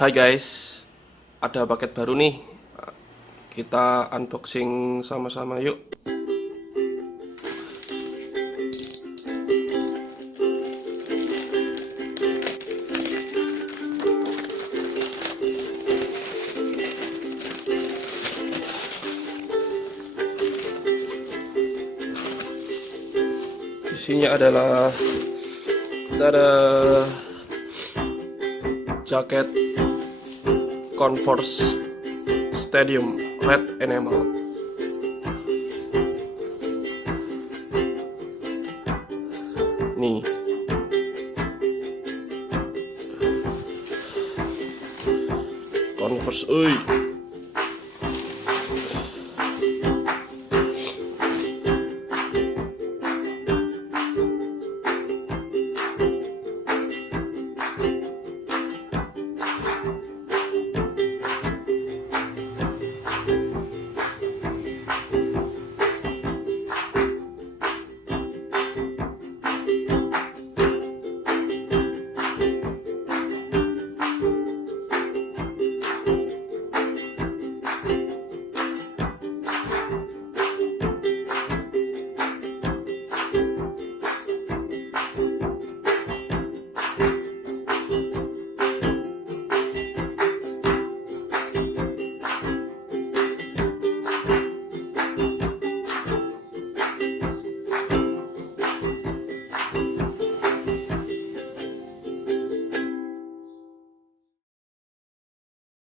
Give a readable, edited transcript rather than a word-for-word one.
Hai guys, ada paket baru nih. Kita unboxing sama-sama yuk. Isinya adalah jaket Converse Stadium Red Enamel. Nih, Converse,